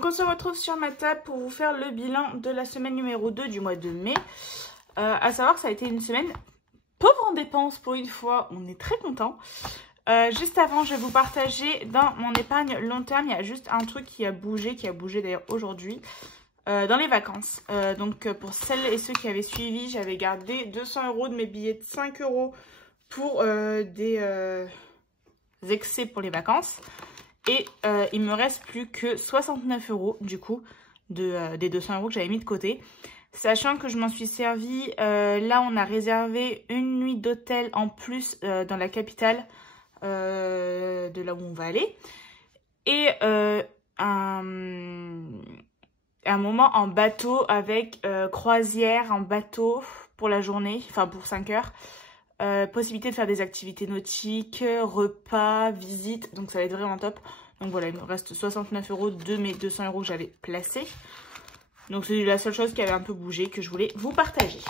Donc on se retrouve sur ma table pour vous faire le bilan de la semaine numéro 2 du mois de mai. À savoir que ça a été une semaine pauvre en dépenses pour une fois, on est très content. Juste avant, je vais vous partager dans mon épargne long terme, il y a juste un truc qui a bougé d'ailleurs aujourd'hui, dans les vacances. Donc pour celles et ceux qui avaient suivi, j'avais gardé 200 € de mes billets de 5 € pour des excès pour les vacances. Et il me reste plus que 69 € du coup des 200 € que j'avais mis de côté. Sachant que je m'en suis servi, là on a réservé une nuit d'hôtel en plus dans la capitale de là où on va aller. Et un moment en bateau avec croisière en bateau pour la journée, enfin pour 5 heures. Possibilité de faire des activités nautiques, repas, visites, donc ça va être vraiment top. Donc voilà, il me reste 69 € de mes 200 € que j'avais placés. Donc c'est la seule chose qui avait un peu bougé que je voulais vous partager.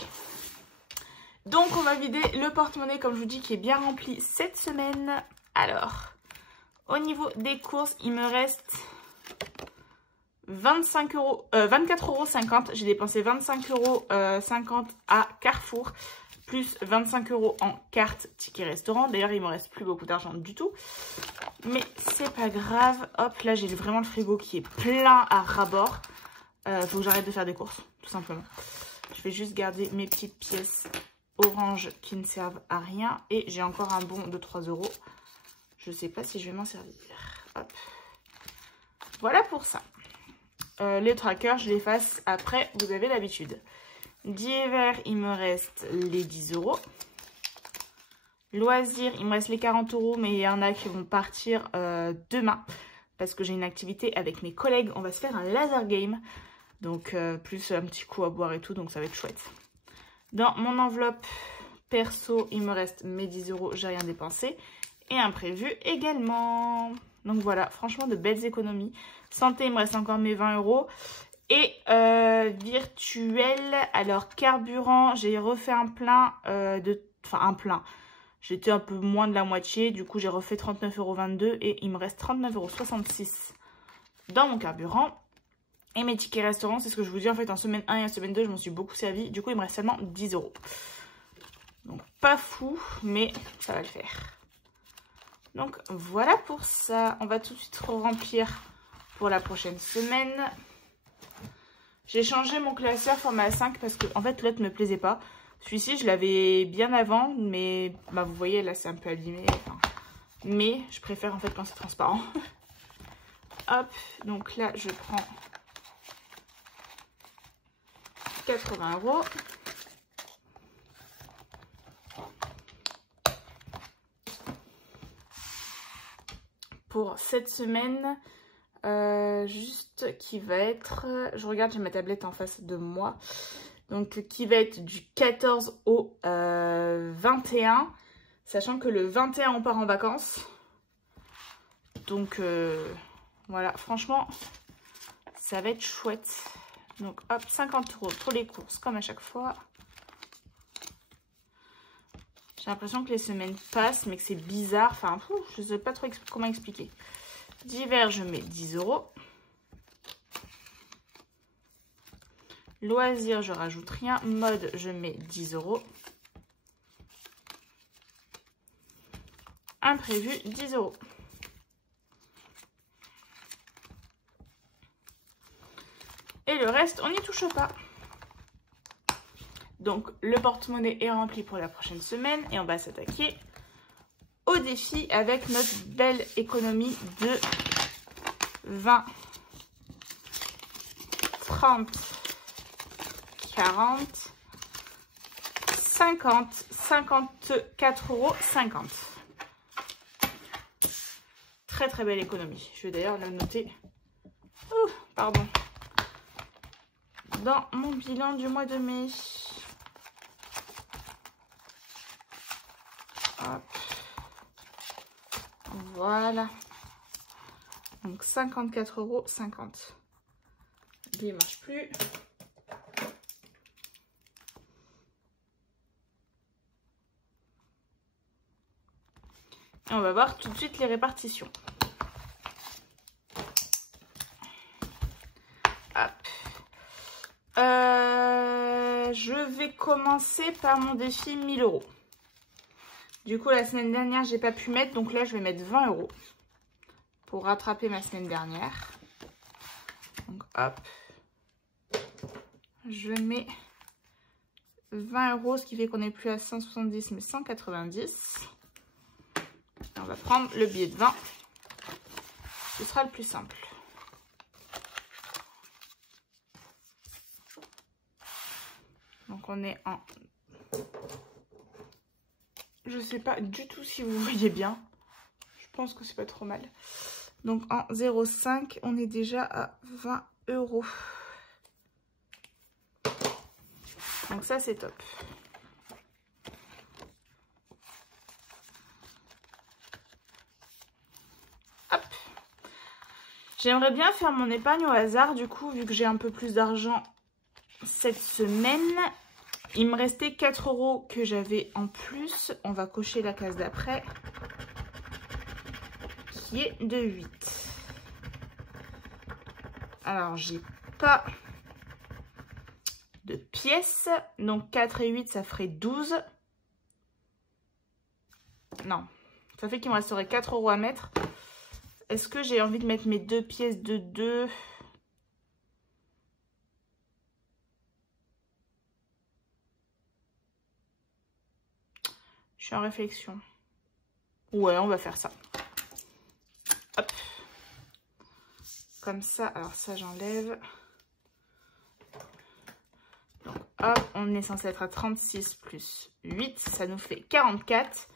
Donc on va vider le porte-monnaie comme je vous dis qui est bien rempli cette semaine. Alors, au niveau des courses, il me reste 24,50 €. J'ai dépensé 25,50 € à Carrefour. Plus 25 € en carte ticket restaurant. D'ailleurs, il me reste plus beaucoup d'argent du tout. Mais c'est pas grave. Hop, là, j'ai vraiment le frigo qui est plein à ras-bord. Faut que j'arrête de faire des courses, tout simplement. Je vais juste garder mes petites pièces orange qui ne servent à rien. Et j'ai encore un bon de 3 €. Je sais pas si je vais m'en servir. Hop. Voilà pour ça. Les trackers, je les fasse après. Vous avez l'habitude. Divers, il me reste les 10 €. Loisirs, il me reste les 40 €, mais il y en a qui vont partir demain. Parce que j'ai une activité avec mes collègues. On va se faire un laser game. Donc, plus un petit coup à boire et tout. Donc, ça va être chouette. Dans mon enveloppe perso, il me reste mes 10 €. J'ai rien dépensé. Et imprévu également. Donc, voilà. Franchement, de belles économies. Santé, il me reste encore mes 20 €. Et virtuel, alors carburant, j'ai refait un plein un plein. J'étais un peu moins de la moitié, du coup j'ai refait 39,22 € et il me reste 39,66 € dans mon carburant. Et mes tickets restaurants, c'est ce que je vous dis en fait en semaine 1 et en semaine 2, je m'en suis beaucoup servi. Du coup il me reste seulement 10 €. Donc pas fou, mais ça va le faire. Donc voilà pour ça. On va tout de suite remplir pour la prochaine semaine. J'ai changé mon classeur format 5 parce que en fait l'autre ne me plaisait pas. Celui-ci je l'avais bien avant mais bah, vous voyez là c'est un peu abîmé. Enfin, mais je préfère en fait quand c'est transparent. Hop, donc là je prends 80 €. Pour cette semaine. Juste qui va être, je regarde, j'ai ma tablette en face de moi, donc qui va être du 14 au 21, sachant que le 21 on part en vacances, donc voilà, franchement ça va être chouette. Donc hop, 50 € pour les courses comme à chaque fois. J'ai l'impression que les semaines passent mais que c'est bizarre, enfin je sais pas trop comment expliquer. Divers, je mets 10 €. Loisirs, je rajoute rien. Mode, je mets 10 €. Imprévu, 10 €. Et le reste, on n'y touche pas. Donc, le porte-monnaie est rempli pour la prochaine semaine. Et on va s'attaquer au défi avec notre belle économie de 20, 30, 40, 50, 54,50 €. Très très belle économie. Je vais d'ailleurs la noter. Pardon. Dans mon bilan du mois de mai. Hop. Voilà. Donc 54,50 €. Il ne marche plus. Et on va voir tout de suite les répartitions. vais commencer par mon défi 1000 €. Du coup, la semaine dernière, j'ai pas pu mettre. Donc là, je vais mettre 20 € pour rattraper ma semaine dernière. Donc hop. Je mets 20 €, ce qui fait qu'on n'est plus à 170 mais 190. On va prendre le billet de 20. Ce sera le plus simple. Donc on est en... Je sais pas du tout si vous voyez bien. Je pense que c'est pas trop mal. Donc en 0,5, on est déjà à 20 €. Donc ça, c'est top. Hop. J'aimerais bien faire mon épargne au hasard, du coup, vu que j'ai un peu plus d'argent cette semaine. Il me restait 4 € que j'avais en plus. On va cocher la case d'après, qui est de 8. Alors, j'ai pas de pièces. Donc 4 et 8, ça ferait 12. Non, ça fait qu'il me resterait 4 € à mettre. Est-ce que j'ai envie de mettre mes 2 pièces de 2? Je suis en réflexion. Ouais, on va faire ça. Hop. Comme ça, alors ça, j'enlève. Donc, hop, on est censé être à 36 plus 8. Ça nous fait 44.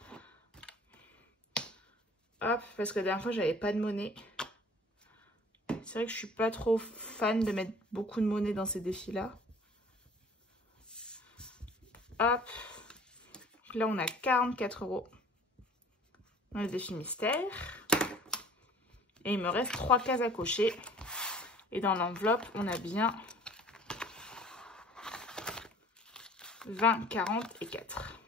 Hop, parce que la dernière fois, j'avais pas de monnaie. C'est vrai que je suis pas trop fan de mettre beaucoup de monnaie dans ces défis-là. Hop. Donc là, on a 44 € dans le défi mystère. Et il me reste 3 cases à cocher. Et dans l'enveloppe, on a bien 20, 40 et 4.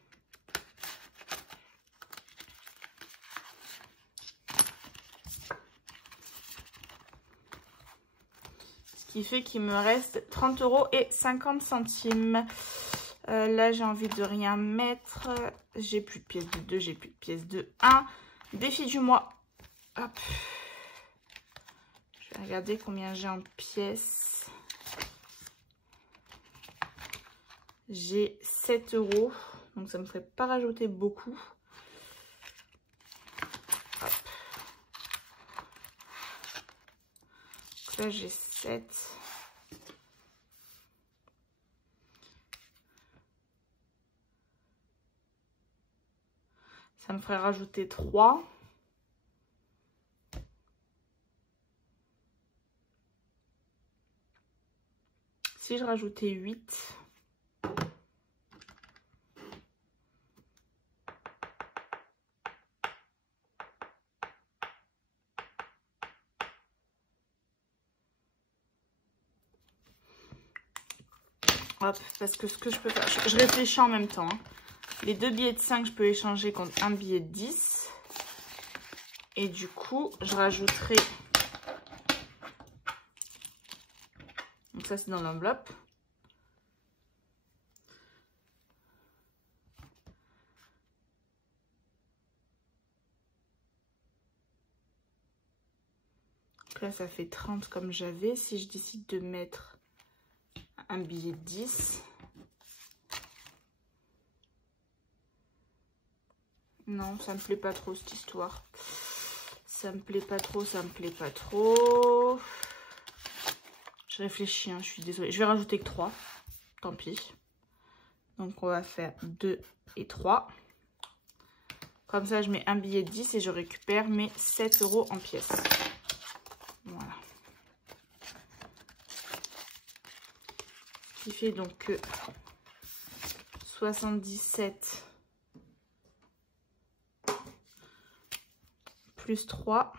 Ce qui fait qu'il me reste 30 € et 50 centimes. Là, j'ai envie de rien mettre. J'ai plus de pièces de 2, j'ai plus de pièces de 1. Défi du mois. Hop. Je vais regarder combien j'ai en pièces. J'ai 7 €. Donc, ça ne me ferait pas rajouter beaucoup. Hop. Donc là, j'ai 7. Ça me ferait rajouter 3. Si je rajoutais 8. Hop, parce que ce que je peux faire, je réfléchis en même temps. Hein. Les 2 billets de 5, je peux échanger contre un billet de 10. Et du coup, je rajouterai... Donc ça, c'est dans l'enveloppe. Donc là, ça fait 30 comme j'avais. Si je décide de mettre un billet de 10... Non, ça me plaît pas trop cette histoire. Ça me plaît pas trop, ça me plaît pas trop. Je réfléchis, hein, je suis désolée. Je vais rajouter que 3. Tant pis. Donc on va faire 2 et 3. Comme ça, je mets un billet de 10 et je récupère mes 7 € en pièces. Voilà. Ce qui fait donc que 77... plus 3,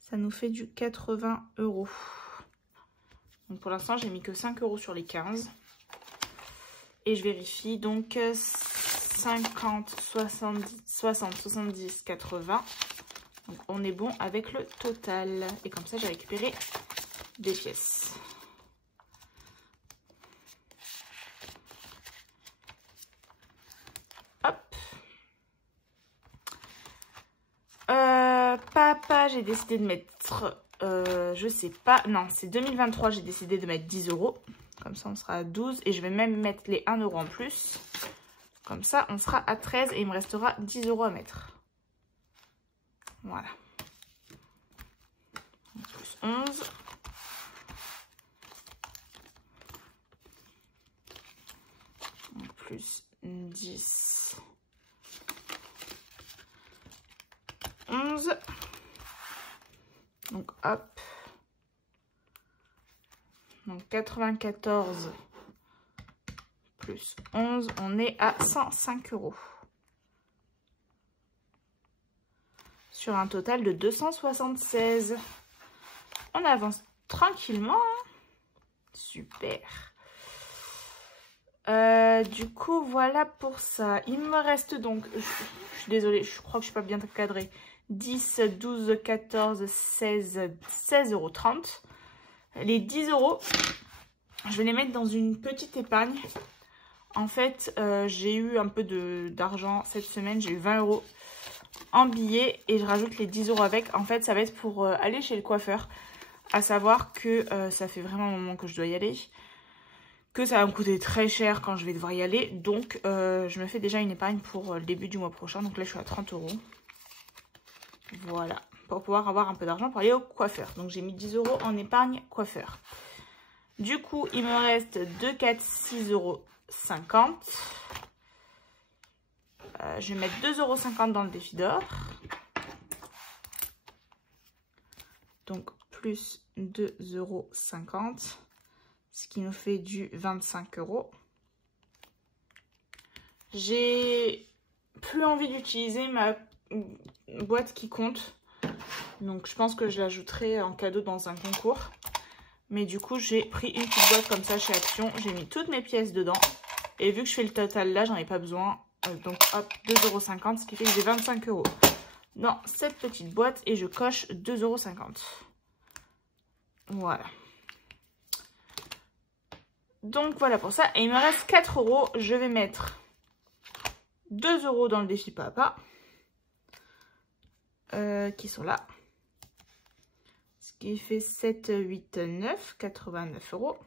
ça nous fait du 80 €. Donc pour l'instant, j'ai mis que 5 € sur les 15. Et je vérifie donc 50, 70, 60, 70, 80. Donc on est bon avec le total. Et comme ça, j'ai récupéré des pièces. pas, j'ai décidé de mettre, je sais pas, non, c'est 2023, j'ai décidé de mettre 10 €. Comme ça, on sera à 12 et je vais même mettre les 1 € en plus. Comme ça, on sera à 13 et il me restera 10 € à mettre. Voilà. Plus 11. Plus 10. 11. Donc, hop. Donc, 94 plus 11, on est à 105 €. Sur un total de 276. On avance tranquillement. Hein. Super. Du coup, voilà pour ça. Il me reste donc, je suis désolée, je crois que je ne suis pas bien cadrée. 10, 12, 14, 16, 16,30 €. Les 10 €, je vais les mettre dans une petite épargne. En fait, j'ai eu un peu d'argent cette semaine. J'ai eu 20 € en billets et je rajoute les 10 € avec. En fait, ça va être pour aller chez le coiffeur. À savoir que ça fait vraiment un moment que je dois y aller. Que ça va me coûter très cher quand je vais devoir y aller. Donc, je me fais déjà une épargne pour le début du mois prochain. Donc là, je suis à 30 €. Voilà. Pour pouvoir avoir un peu d'argent pour aller au coiffeur. Donc, j'ai mis 10 € en épargne coiffeur. Du coup, il me reste 2, 4, 6,50 €. Je vais mettre 2,50 € dans le défi d'or. Donc, plus 2,50 €. Ce qui nous fait du 25 €. J'ai plus envie d'utiliser ma boîte qui compte. Donc, je pense que je l'ajouterai en cadeau dans un concours. Mais du coup, j'ai pris une petite boîte comme ça chez Action. J'ai mis toutes mes pièces dedans. Et vu que je fais le total là, j'en ai pas besoin. Donc, hop, 2,50 €, ce qui fait que j'ai 25 € dans cette petite boîte. Et je coche 2,50 €. Voilà. Donc, voilà pour ça. Et il me reste 4 €. Je vais mettre 2 € dans le défi papa. Qui sont là. Ce qui fait 7, 8, 9, 89 €.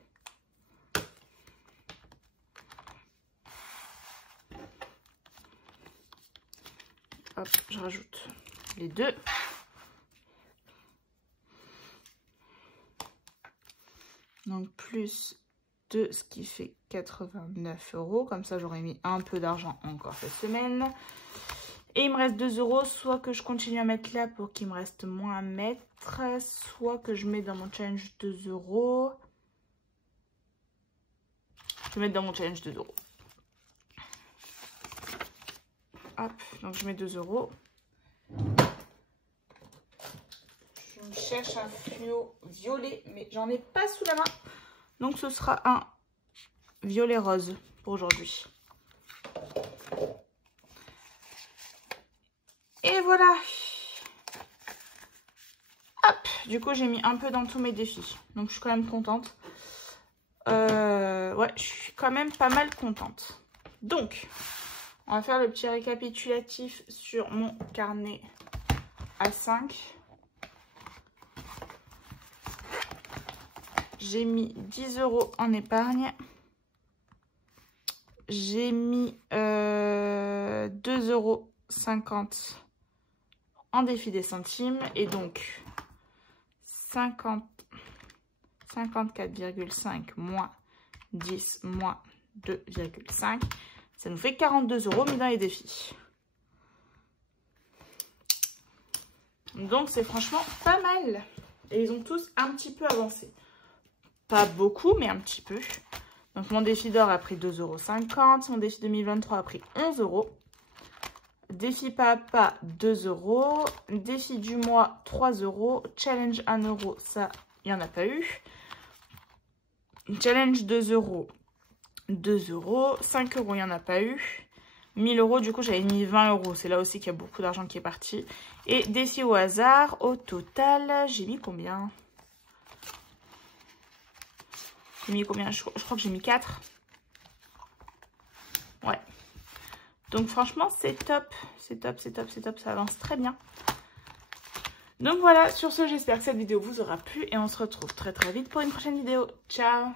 Hop, je rajoute les deux. Donc, plus 2, ce qui fait 89 €. Comme ça, j'aurais mis un peu d'argent encore cette semaine. Et il me reste 2 €. Soit que je continue à mettre là pour qu'il me reste moins à mettre. Soit que je mets dans mon challenge 2 €. Je vais mettre dans mon challenge 2 €. Hop, donc je mets 2 €. Je cherche un fluo violet, mais j'en ai pas sous la main. Donc ce sera un violet rose pour aujourd'hui. Et voilà. Hop, du coup j'ai mis un peu dans tous mes défis. Donc je suis quand même contente. Ouais, je suis quand même pas mal contente. Donc, on va faire le petit récapitulatif sur mon carnet A5. J'ai mis 10 € en épargne. J'ai mis 2,50 € en défi des centimes. Et donc, 54,5 moins 10 moins 2,5. Ça nous fait 42 € mis dans les défis. Donc, c'est franchement pas mal. Et ils ont tous un petit peu avancé. Pas beaucoup, mais un petit peu. Donc, mon défi d'or a pris 2,50 €. Mon défi 2023 a pris 11 €. Défi papa, 2 €. Défi du mois, 3 €. Challenge 1 €, ça, il n'y en a pas eu. Challenge 2 €, 2 €. 5 €, il n'y en a pas eu. 1000 €, du coup, j'avais mis 20 €. C'est là aussi qu'il y a beaucoup d'argent qui est parti. Et défi au hasard, au total, j'ai mis combien? J'ai mis combien? Je crois que j'ai mis 4. Ouais. Donc franchement, c'est top. C'est top, c'est top, c'est top. Ça avance très bien. Donc voilà, sur ce, j'espère que cette vidéo vous aura plu et on se retrouve très très vite pour une prochaine vidéo. Ciao!